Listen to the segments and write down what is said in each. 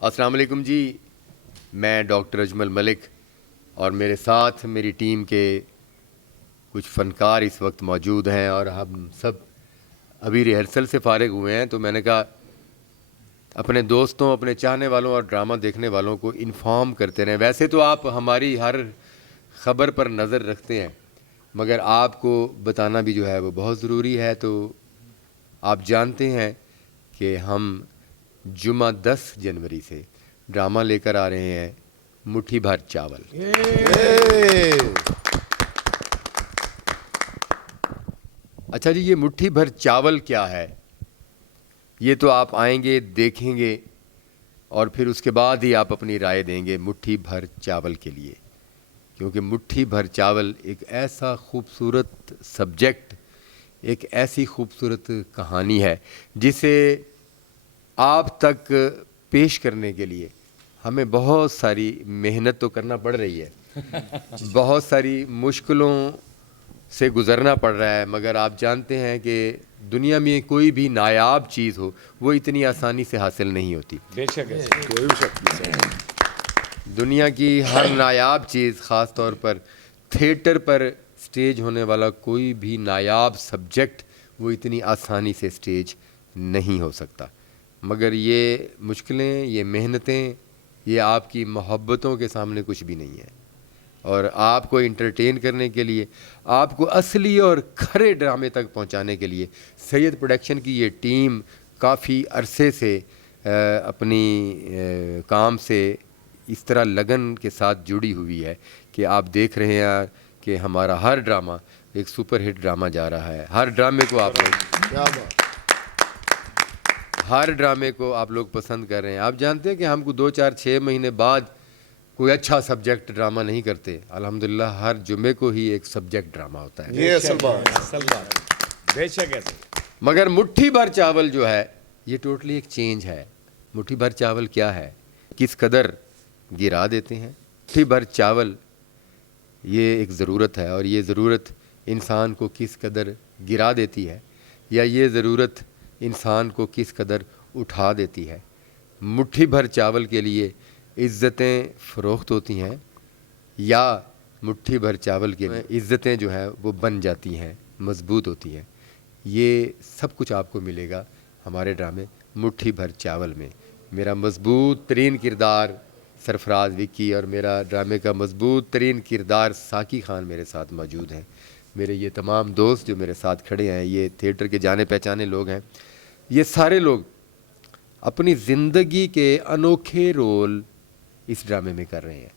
अस्सलाम वालेकुम जी। मैं डॉक्टर अजमल मलिक और मेरे साथ मेरी टीम के कुछ फ़नकार इस वक्त मौजूद हैं और हम सब अभी रिहर्सल से फ़ारिग हुए हैं। तो मैंने कहा अपने दोस्तों, अपने चाहने वालों और ड्रामा देखने वालों को इन्फॉर्म करते रहें। वैसे तो आप हमारी हर ख़बर पर नज़र रखते हैं, मगर आपको बताना भी जो है वो बहुत ज़रूरी है। तो आप जानते हैं कि हम जुमा 10 जनवरी से ड्रामा लेकर आ रहे हैं मुट्ठी भर चावल। अच्छा जी, ये मुट्ठी भर चावल क्या है? ये तो आप आएंगे, देखेंगे और फिर उसके बाद ही आप अपनी राय देंगे मुट्ठी भर चावल के लिए, क्योंकि मुट्ठी भर चावल एक ऐसा खूबसूरत सब्जेक्ट, एक ऐसी खूबसूरत कहानी है जिसे आप तक पेश करने के लिए हमें बहुत सारी मेहनत तो करना पड़ रही है, बहुत सारी मुश्किलों से गुज़रना पड़ रहा है। मगर आप जानते हैं कि दुनिया में कोई भी नायाब चीज़ हो वो इतनी आसानी से हासिल नहीं होती। बेशक है, कोई शक नहीं। दुनिया की हर नायाब चीज़, ख़ास तौर पर थिएटर पर स्टेज होने वाला कोई भी नायाब सब्जेक्ट, वो इतनी आसानी से स्टेज नहीं हो सकता। मगर ये मुश्किलें, ये मेहनतें, ये आपकी मोहब्बतों के सामने कुछ भी नहीं है। और आपको इंटरटेन करने के लिए, आपको असली और खरे ड्रामे तक पहुंचाने के लिए सैयद प्रोडक्शन की ये टीम काफ़ी अरसे से अपनी काम से इस तरह लगन के साथ जुड़ी हुई है कि आप देख रहे हैं कि हमारा हर ड्रामा एक सुपर हिट ड्रामा जा रहा है। हर ड्रामे को आप लोग पसंद कर रहे हैं। आप जानते हैं कि हमको 2-4-6 महीने बाद कोई अच्छा सब्जेक्ट ड्रामा नहीं करते। अल्हम्दुलिल्लाह हर जुमे को ही एक सब्जेक्ट ड्रामा होता है। ये असल बात बेशक है। मगर मुट्ठी भर चावल जो है ये टोटली एक चेंज है। मुट्ठी भर चावल क्या है, किस कदर गिरा देते हैं। मुट्ठी भर चावल ये एक ज़रूरत है और ये ज़रूरत इंसान को किस कदर गिरा देती है, या ये ज़रूरत इंसान को किस कदर उठा देती है। मुट्ठी भर चावल के लिए इज़्ज़तें फ़रोख्त होती हैं या मुट्ठी भर चावल के इज़्ज़तें जो हैं वो बन जाती हैं, मज़बूत होती हैं। ये सब कुछ आपको मिलेगा हमारे ड्रामे मुट्ठी भर चावल में। मेरा मज़बूत तरीन किरदार सरफराज विक्की और मेरा ड्रामे का मज़बूत तरीन किरदार साकी ख़ान मेरे साथ मौजूद हैं। मेरे ये तमाम दोस्त जो मेरे साथ खड़े हैं, ये थिएटर के जाने पहचाने लोग हैं। ये सारे लोग अपनी ज़िंदगी के अनोखे रोल इस ड्रामे में कर रहे हैं।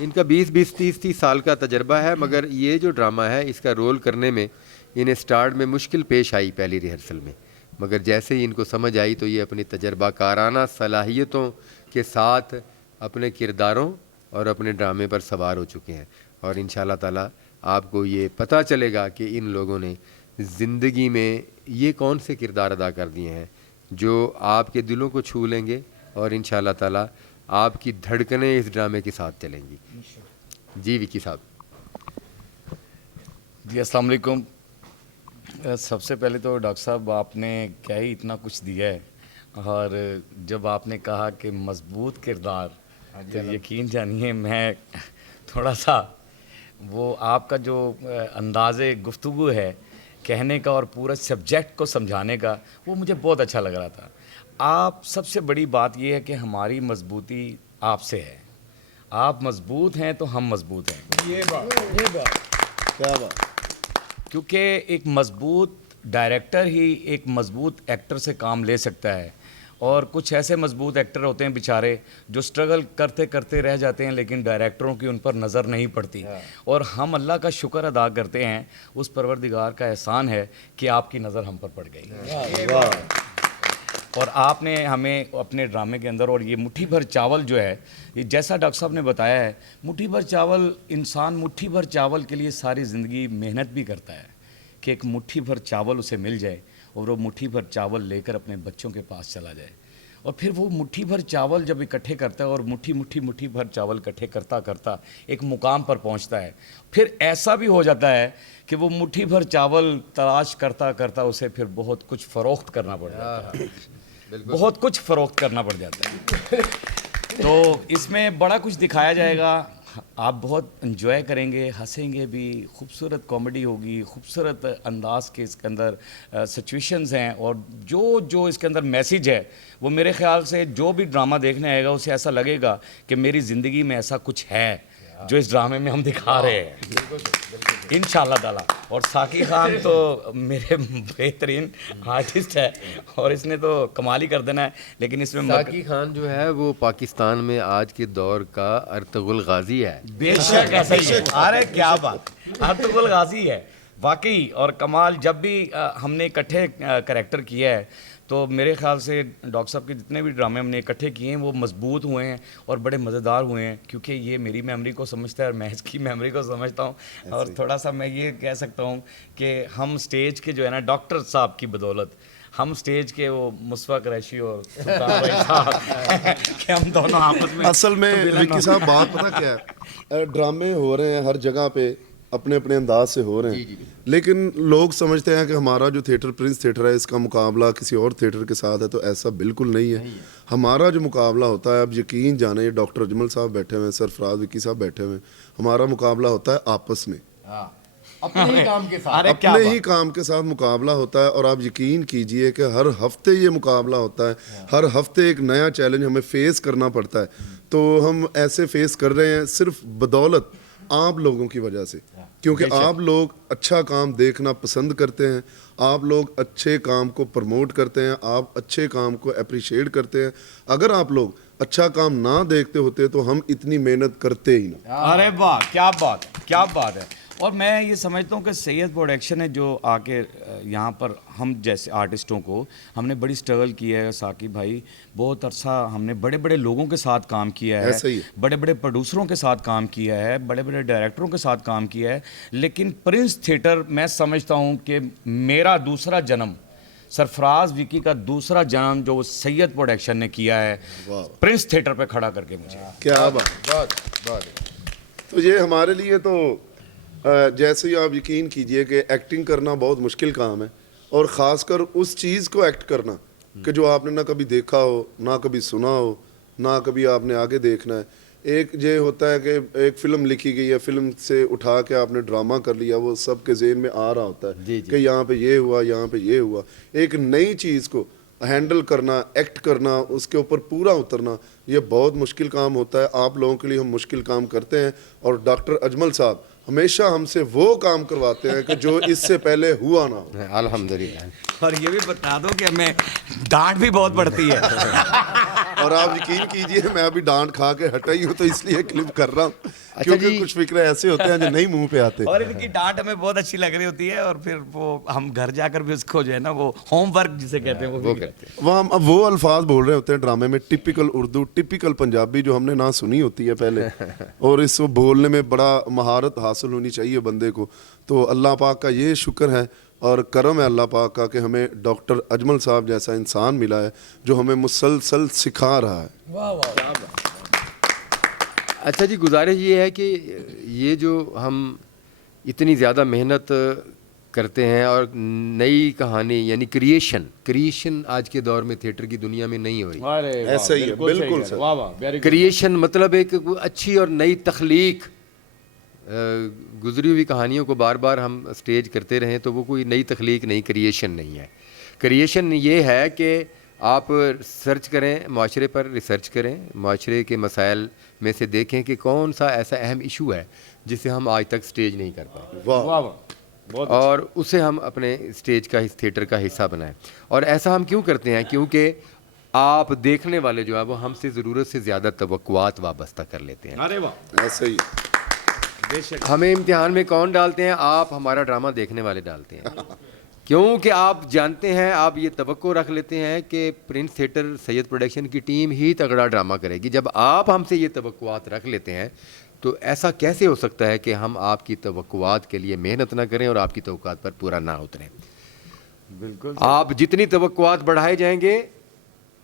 इनका 20-20, 30-30 साल का तजर्बा है, मगर ये जो ड्रामा है इसका रोल करने में इन्हें स्टार्ट में मुश्किल पेश आई पहली रिहर्सल में, मगर जैसे ही इनको समझ आई तो ये अपनी तजर्बाकाराना सलाहियतों के साथ अपने किरदारों और अपने ड्रामे पर सवार हो चुके हैं। और इंशाअल्लाह ताला आपको ये पता चलेगा कि इन लोगों ने ज़िंदगी में ये कौन से किरदार अदा कर दिए हैं जो आपके दिलों को छू लेंगे और इंशाअल्लाह ताला आपकी धड़कनें इस ड्रामे के साथ चलेंगी। जी विकी साहब। जी अस्सलाम वालेकुम। सबसे पहले तो डॉक्टर साहब आपने क्या ही इतना कुछ दिया है, और जब आपने कहा कि मज़बूत किरदार, तो यकीन जानिए मैं थोड़ा सा वो आपका जो अंदाज़े गुफ्तगू है कहने का और पूरा सब्जेक्ट को समझाने का, वो मुझे बहुत अच्छा लग रहा था। आप सबसे बड़ी बात ये है कि हमारी मजबूती आपसे है। आप मजबूत हैं तो हम मजबूत हैं। ये बात क्या बात। क्योंकि एक मजबूत डायरेक्टर ही एक मजबूत एक्टर से काम ले सकता है, और कुछ ऐसे मजबूत एक्टर होते हैं बेचारे जो स्ट्रगल करते करते रह जाते हैं, लेकिन डायरेक्टरों की उन पर नज़र नहीं पड़ती। और हम अल्लाह का शुक्र अदा करते हैं, उस परवरदिगार का एहसान है कि आपकी नज़र हम पर पड़ गई और आपने हमें अपने ड्रामे के अंदर, और ये मुट्ठी भर चावल जो है, ये जैसा डॉक्टर साहब ने बताया है, मुट्ठी भर चावल, इंसान मुट्ठी भर चावल के लिए सारी ज़िंदगी मेहनत भी करता है कि एक मुट्ठी भर चावल उसे मिल जाए और वो मुट्ठी भर चावल लेकर अपने बच्चों के पास चला जाए। और फिर वो मुट्ठी भर चावल जब इकट्ठे करता है और मुट्ठी भर चावल इकट्ठे करता करता एक मुकाम पर पहुंचता है, फिर ऐसा भी हो जाता है कि वो मुट्ठी भर चावल तलाश करता करता उसे फिर बहुत कुछ फ़रोख्त करना पड़ जाता है, बहुत कुछ फ़रोख्त करना पड़ जाता है। तो इसमें बड़ा कुछ दिखाया जाएगा, आप बहुत एंजॉय करेंगे, हंसेंगे भी, खूबसूरत कॉमेडी होगी, खूबसूरत अंदाज के इसके अंदर सिचुएशंस हैं, और जो जो इसके अंदर मैसेज है वो मेरे ख्याल से जो भी ड्रामा देखने आएगा उसे ऐसा लगेगा कि मेरी ज़िंदगी में ऐसा कुछ है जो इस ड्रामे में हम दिखा रहे हैं इंशाल्लाह ताला। और साकी खान तो मेरे बेहतरीन आर्टिस्ट है और इसने तो कमाल ही कर देना है। लेकिन इसमें साकी खान जो है वो पाकिस्तान में आज के दौर का अर्तुगरुल गाजी है। बेशक ऐसा ही है। अरे क्या बात, अर्तुगरुल गाजी है वाकई। और कमाल, जब भी हमने इकट्ठे करैक्टर किया है तो मेरे ख्याल से डॉक्टर साहब के जितने भी ड्रामे हमने इकट्ठे किए हैं वो मजबूत हुए हैं और बड़े मज़ेदार हुए हैं, क्योंकि ये मेरी मेमोरी को समझता है और मैं इसकी मेमोरी को समझता हूँ। और थोड़ा सा मैं ये कह सकता हूँ कि हम स्टेज के जो है ना डॉक्टर साहब की बदौलत, हम स्टेज के वो मुस्वा कुरैशी और सुल्तान भाई साहब कि हम दोनों आपस में असल में विक्की साहब बात पता क्या है, ड्रामे हो रहे हैं हर जगह पे अपने अपने अंदाज से हो रहे हैं, लेकिन लोग समझते हैं कि हमारा जो थिएटर प्रिंस थिएटर है इसका मुकाबला किसी और थिएटर के साथ है, तो ऐसा बिल्कुल नहीं है। हमारा जो मुकाबला होता है, अब यकीन जाने, ये डॉक्टर अजमल साहब बैठे हुए हैं, सरफराज विक्की साहब बैठे हुए हैं, हमारा मुकाबला होता है आपस में, अपने ही काम के साथ। अपने ही काम के साथ मुकाबला होता है। और आप यकीन कीजिए कि हर हफ्ते ये मुकाबला होता है, हर हफ्ते एक नया चैलेंज हमें फेस करना पड़ता है। तो हम ऐसे फेस कर रहे हैं सिर्फ बदौलत आप लोगों की वजह से, क्योंकि आप लोग अच्छा काम देखना पसंद करते हैं, आप लोग अच्छे काम को प्रमोट करते हैं, आप अच्छे काम को अप्रिशिएट करते हैं। अगर आप लोग अच्छा काम ना देखते होते तो हम इतनी मेहनत करते ही ना। अरे वाह, क्या बात है, क्या बात है। और मैं ये समझता हूँ कि सैयद प्रोडक्शन है जो आके यहाँ पर हम जैसे आर्टिस्टों को, हमने बड़ी स्ट्रगल की है साकिब भाई, बहुत अरसा हमने बड़े बड़े लोगों के साथ काम किया है, ऐसा ही है। बड़े बड़े प्रोड्यूसरों के साथ काम किया है, बड़े बड़े डायरेक्टरों के साथ काम किया है। लेकिन प्रिंस थिएटर मैं समझता हूँ कि मेरा दूसरा जन्म, सरफराज विकी का दूसरा जन्म जो सैयद प्रोडक्शन ने किया है प्रिंस थिएटर पे खड़ा करके मुझे। क्या बात। तो ये हमारे लिए तो जैसे ही आप यकीन कीजिए कि एक्टिंग करना बहुत मुश्किल काम है, और ख़ासकर उस चीज़ को एक्ट करना कि जो आपने ना कभी देखा हो, ना कभी सुना हो, ना कभी आपने आगे देखना है। एक ये होता है कि एक फ़िल्म लिखी गई है, फ़िल्म से उठा के आपने ड्रामा कर लिया, वो सबके ज़हन में आ रहा होता है कि यहाँ पे ये हुआ, यहाँ पे ये हुआ। एक नई चीज़ को हैंडल करना, एक्ट करना, उसके ऊपर पूरा उतरना, ये बहुत मुश्किल काम होता है। आप लोगों के लिए हम मुश्किल काम करते हैं, और डॉक्टर अजमल साहब हमेशा हमसे वो काम करवाते हैं कि जो इससे पहले हुआ ना हो। अल्हम्दुलिल्लाह। और ये भी बता दो कि हमें डांट भी बहुत पड़ती है। और आप यकीन कीजिए मैं अभी डांट खा के हटा ही हूँ, तो इसलिए क्लिप कर रहा हूँ क्योंकि जी। कुछ फिक्रे ऐसे होते हैं जो नहीं मुंह पे आते। और इनकी डांट हमें बहुत अच्छी लग रही होती है, और फिर वो हम घर जाकर भी उसको जो है ना वो होमवर्क जिसे कहते हैं वो भी करते हैं। वह हम अब वो अल्फाज बोल रहे होते हैं ड्रामे में, टिपिकल उर्दू, टिपिकल पंजाबी, जो हमने ना सुनी होती है पहले, और इसको बोलने में बड़ा महारत हासिल होनी चाहिए बंदे को। तो अल्लाह पाक का ये शुक्र है और करम है अल्लाह पाक का कि हमें डॉक्टर अजमल साहब जैसा इंसान मिला है जो हमें मुसलसल सिखा रहा है। वाह वाह। अच्छा जी, गुजारिश ये है कि ये जो हम इतनी ज़्यादा मेहनत करते हैं और नई कहानी यानी क्रिएशन आज के दौर में थिएटर की दुनिया में नहीं हो रही। ऐसा ही है, बिल्कुल सर। वाह वाह। क्रिएशन मतलब एक अच्छी और नई तख्लीक, गुजरी हुई कहानियों को बार बार हम स्टेज करते रहें तो वो कोई नई तख्लीक नहीं, क्रिएशन नहीं है। क्रिएशन ये है कि आप सर्च करें, माशरे पर रिसर्च करें, माशरे के मसाइल में से देखें कि कौन सा ऐसा अहम इशू है जिसे हम आज तक स्टेज नहीं कर पाए, वाह वाह वाह, बहुत और उसे हम अपने स्टेज का, इस थिएटर का हिस्सा बनाएं। और ऐसा हम क्यों करते हैं? क्योंकि आप देखने वाले जो है वो हमसे ज़रूरत से ज़्यादा तवक्कुआत वाबस्ता कर लेते हैं। अरे वाह, ऐसा ही बेशक। हमें इम्तिहान में कौन डालते हैं? आप हमारा ड्रामा देखने वाले डालते हैं, क्योंकि आप जानते हैं, आप ये तवक्को रख लेते हैं कि प्रिंस थिएटर सैयद प्रोडक्शन की टीम ही तगड़ा ड्रामा करेगी। जब आप हमसे ये तवक्कुआत रख लेते हैं तो ऐसा कैसे हो सकता है कि हम आपकी तवक्कुआत के लिए मेहनत ना करें और आपकी तवक्कुआत पर पूरा ना उतरें? बिल्कुल। आप जितनी तवक्कुआत बढ़ाए जाएंगे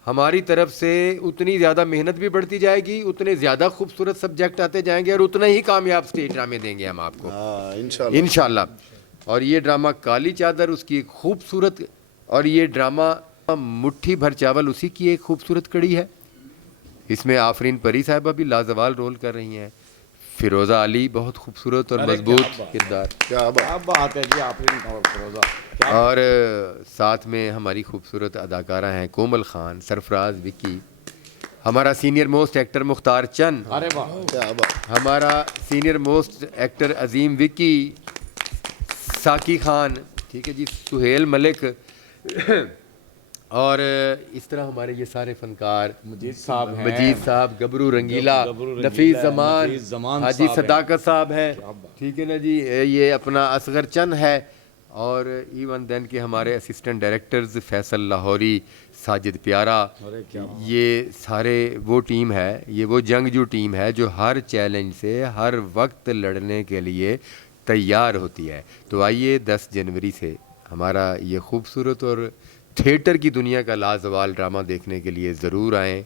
हमारी तरफ से उतनी ज़्यादा मेहनत भी बढ़ती जाएगी, उतने ज़्यादा खूबसूरत सब्जेक्ट आते जाएंगे और उतने ही कामयाब स्टेज ड्रामे देंगे हम आपको हाँ इंशाल्लाह। इंशाल्लाह। और ये ड्रामा काली चादर उसकी एक खूबसूरत, और ये ड्रामा मुट्ठी भर चावल उसी की एक खूबसूरत कड़ी है। इसमें आफरीन परी साहिबा भी लाजवाल रोल कर रही हैं, फिरोज़ा अली बहुत खूबसूरत और मजबूत किरदार, क्या बात। क्या बात है जी, आफरीन और फिरोजा। और साथ में हमारी खूबसूरत अदाकारा हैं कोमल खान, सरफराज, विक्की, हमारा सीनियर मोस्ट एक्टर मुख्तार चंद, अरे वाह, क्या बात। हमारा सीनियर मोस्ट एक्टर अजीम विक्की, साकी खान, ठीक है जी, सुहेल मलिक, और इस तरह हमारे ये सारे फनकार, मजीद साहब हैं, मजीद साहब, गबरू रंगीला, गबरू रंगीला, नफीस नफीस जमान, जमान हाजी साहब हैं। सदाकत साहब हैं, ठीक है ना जी, ये अपना असगर चंद है, और इवन देन के हमारे असिस्टेंट डायरेक्टर्स फैसल लाहौरी, साजिद प्यारा, ये सारे वो टीम है, ये वो जंगजू टीम है जो हर चैलेंज से हर वक्त लड़ने के लिए तैयार होती है। तो आइए 10 जनवरी से हमारा ये खूबसूरत और थिएटर की दुनिया का लाजवाल ड्रामा देखने के लिए ज़रूर आएँ।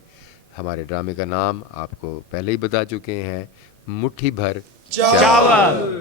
हमारे ड्रामे का नाम आपको पहले ही बता चुके हैं, मुट्ठी भर चावल।